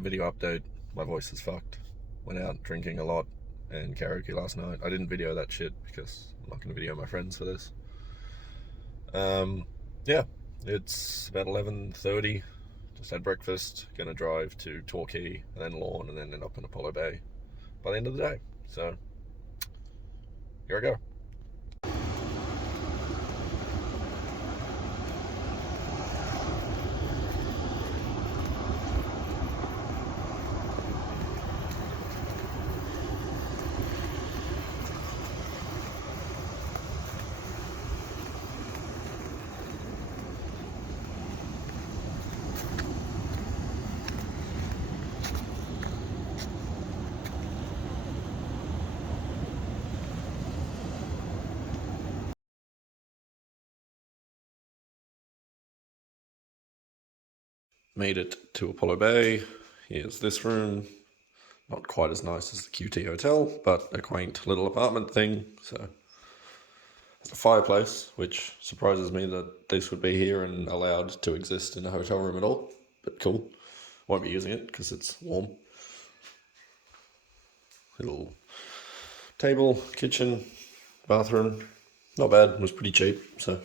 Video update. My voice is fucked. Went out drinking a lot and karaoke last night. I didn't video that shit because I'm not going to video my friends for this. Yeah, it's about 11:30. Just had breakfast. Going to drive to Torquay and then Lorne and then end up in Apollo Bay by the end of the day. So here I go. Made it to Apollo Bay. Here's this room. Not quite as nice as the QT Hotel, but a quaint little apartment thing. So it's a fireplace, which surprises me that this would be here and allowed to exist in a hotel room at all. But cool. Won't be using it because it's warm. Little table, kitchen, bathroom. Not bad. It was pretty cheap, so.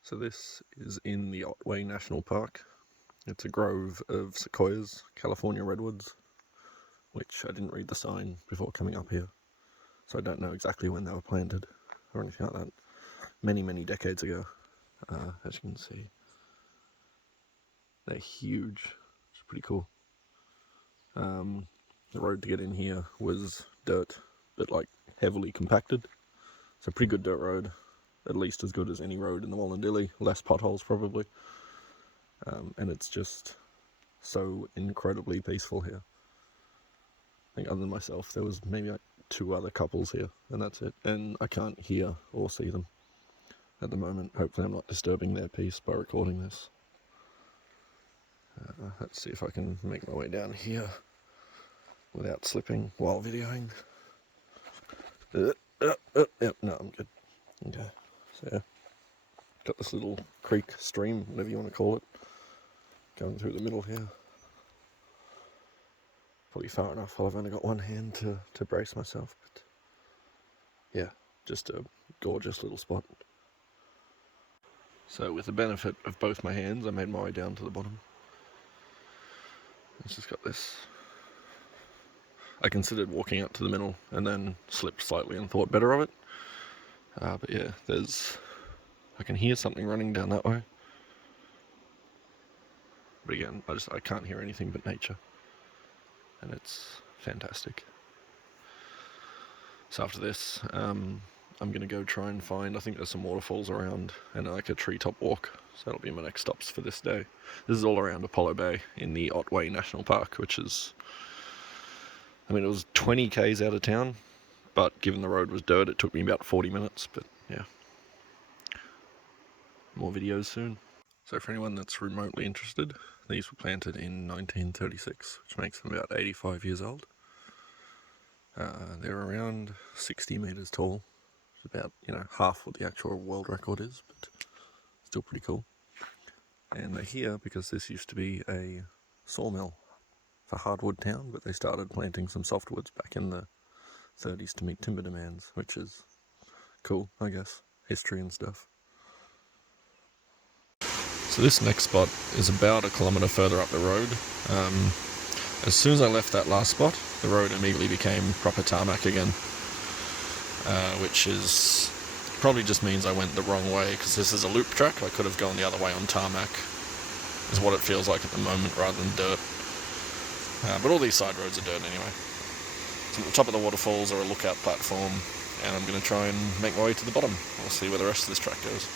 So this is in the Otway National Park. It's a grove of sequoias, California redwoods, which I didn't read the sign before coming up here. So I don't know exactly when they were planted or anything like that. Many, many decades ago. As you can see, they're huge. It's pretty cool. The road to get in here was dirt, but like heavily compacted. It's a pretty good dirt road, at least as good as any road in the Wallandilly. Less potholes probably. And it's just so incredibly peaceful here. I think other than myself, there was maybe like 2 other couples here, and that's it. And I can't hear or see them at the moment. Hopefully I'm not disturbing their peace by recording this. Let's see if I can make my way down here without slipping while videoing. Yep, no, I'm good. Okay, so got this little creek, stream, whatever you want to call it, going through the middle here. Probably far enough. I've only got one hand to brace myself, but yeah, just a gorgeous little spot. So with the benefit of both my hands, I made my way down to the bottom. It's just got this. I considered walking up to the middle and then slipped slightly and thought better of it. But yeah, I can hear something running down that way. But again, I can't hear anything but nature. And it's fantastic. So after this, I'm going to go try and find, I think there's some waterfalls around and like a treetop walk. So that'll be my next stops for this day. This is all around Apollo Bay in the Otway National Park, which is, I mean, it was 20 k's out of town, but given the road was dirt, it took me about 40 minutes, but yeah. More videos soon. So for anyone that's remotely interested, these were planted in 1936, which makes them about 85 years old. They're around 60 meters tall. It's about, half what the actual world record is, but still pretty cool. And they're here because this used to be a sawmill for hardwood town, but they started planting some softwoods back in the 30s to meet timber demands, which is cool, I guess. History and stuff. So this next spot is about 1 kilometre further up the road. As soon as I left that last spot, the road immediately became proper tarmac again, which is probably just means I went the wrong way, because this is a loop track. I could have gone the other way on tarmac, is what it feels like at the moment, rather than dirt. But all these side roads are dirt anyway. So at the top of the waterfalls are a lookout platform, and I'm going to try and make my way to the bottom. We'll see where the rest of this track goes.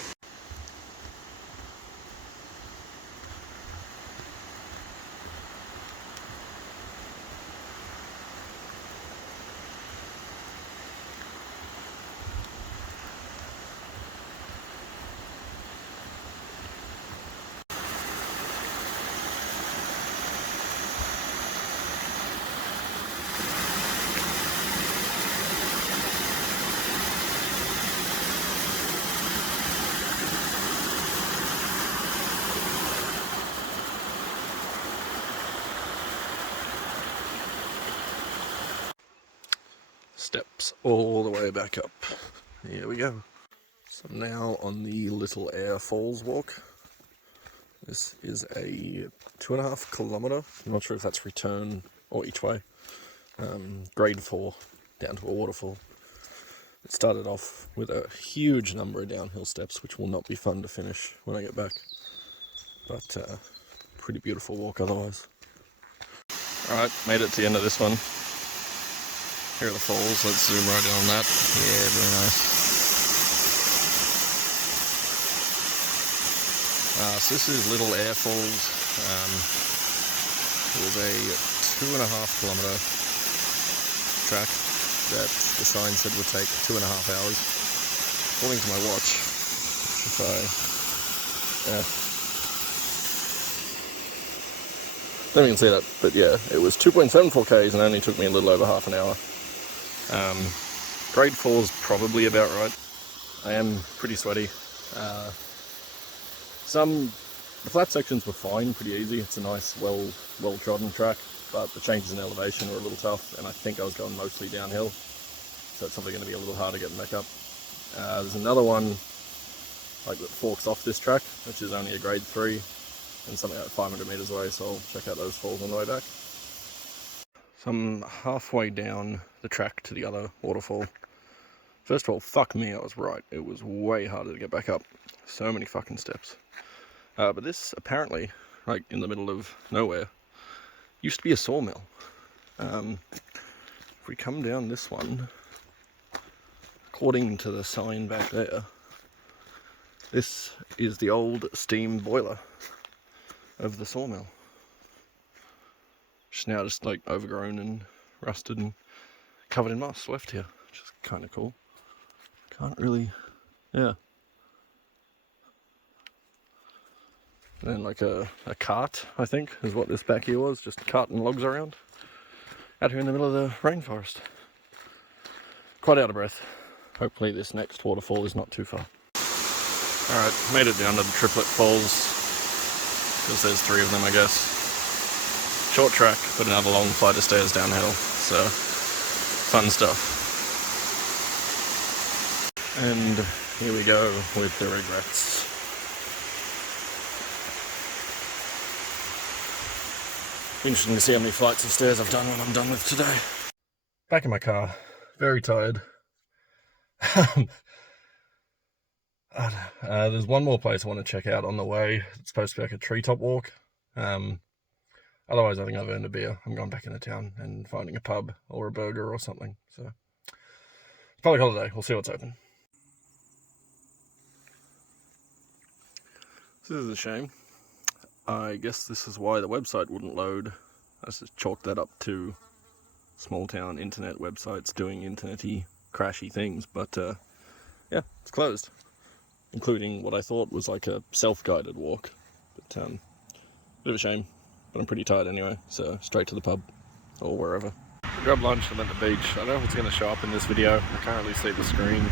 steps all the way back up. Here we go. So I'm now on the Little Air Falls walk. This is a 2.5 kilometre. I'm not sure if that's return or each way. Grade 4 down to a waterfall. It started off with a huge number of downhill steps, which will not be fun to finish when I get back. But pretty beautiful walk otherwise. Alright, made it to the end of this one. Here are the falls. Let's zoom right in on that. Yeah, very nice. So this is Little Air Falls. It was a 2.5 kilometre track that the sign said would take 2.5 hours. According to my watch, if I don't even see that, but yeah, it was 2.74 k's and only took me a little over half an hour. Grade 4 is probably about right. I am pretty sweaty. The flat sections were fine, pretty easy. It's a nice, well-trodden track, but the changes in elevation were a little tough, and I think I was going mostly downhill, so it's probably going to be a little harder getting back up. There's another one that forks off this track, which is only a grade 3, and something like 500 metres away, so I'll check out those falls on the way back. So I'm halfway down the track to the other waterfall. First of all, fuck me, I was right. It was way harder to get back up. So many fucking steps. But this, apparently, like in the middle of nowhere, used to be a sawmill. If we come down this one, according to the sign back there, this is the old steam boiler of the sawmill. It's now just like overgrown and rusted and covered in moss left here, which is kind of cool. Can't really, yeah. And then like a cart, I think, is what this back here was, just carting logs around. Out here in the middle of the rainforest. Quite out of breath. Hopefully this next waterfall is not too far. Alright, made it down to the Triplet Falls, because there's 3 of them I guess. Short track, but another long flight of stairs downhill, so fun stuff. And here we go with the regrets. Interesting to see how many flights of stairs I've done when I'm done with today. Back in my car, very tired. There's one more place I want to check out on the way. It's supposed to be like a treetop walk. Otherwise I think I've earned a beer. I'm going back into town and finding a pub or a burger or something. So it's probably holiday. We'll see what's open. This is a shame. I guess this is why the website wouldn't load. I just chalked that up to small town internet websites doing internety crashy things, but yeah, it's closed. Including what I thought was like a self-guided walk. But bit of a shame, but I'm pretty tired anyway, so straight to the pub or wherever. Grab lunch, I'm at the beach. I don't know if it's going to show up in this video. I can't really see the screen.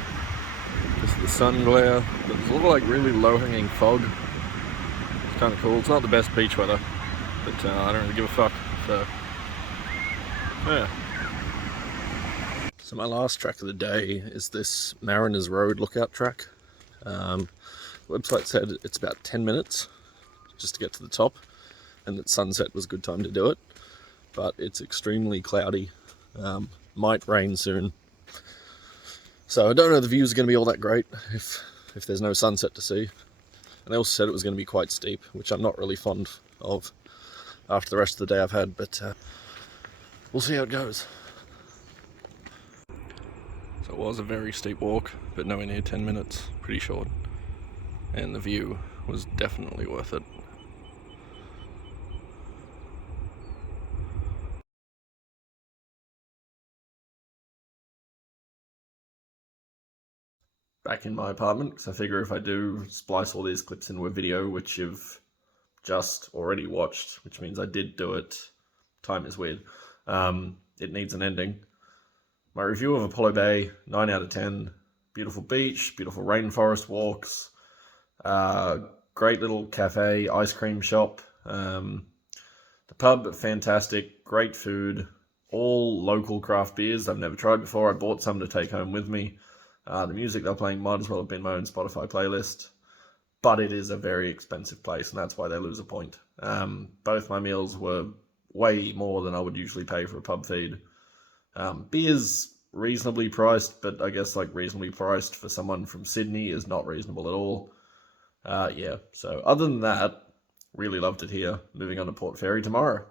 Just the sun glare. There's a little like really low-hanging fog. Kind of cool. It's not the best beach weather, but I don't really give a fuck, so yeah. So my last track of the day is this Mariners Road lookout track. The website said it's about 10 minutes just to get to the top, and that sunset was a good time to do it, but it's extremely cloudy. Might rain soon, so I don't know if the views are going to be all that great if there's no sunset to see. And they also said it was going to be quite steep, which I'm not really fond of after the rest of the day I've had, but we'll see how it goes. So it was a very steep walk, but nowhere near 10 minutes, pretty short. And the view was definitely worth it. Back in my apartment, because I figure if I do splice all these clips into a video, which you've just already watched, which means I did do it, time is weird, it needs an ending. My review of Apollo Bay, 9 out of 10. Beautiful beach, beautiful rainforest walks, great little cafe, ice cream shop. The pub, fantastic, great food, all local craft beers I've never tried before. I bought some to take home with me. The music they're playing might as well have been my own Spotify playlist. But it is a very expensive place, and that's why they lose a point. Both my meals were way more than I would usually pay for a pub feed. Beer's reasonably priced, but I guess like reasonably priced for someone from Sydney is not reasonable at all. Yeah, so other than that, really loved it here. Moving on to Port Fairy tomorrow.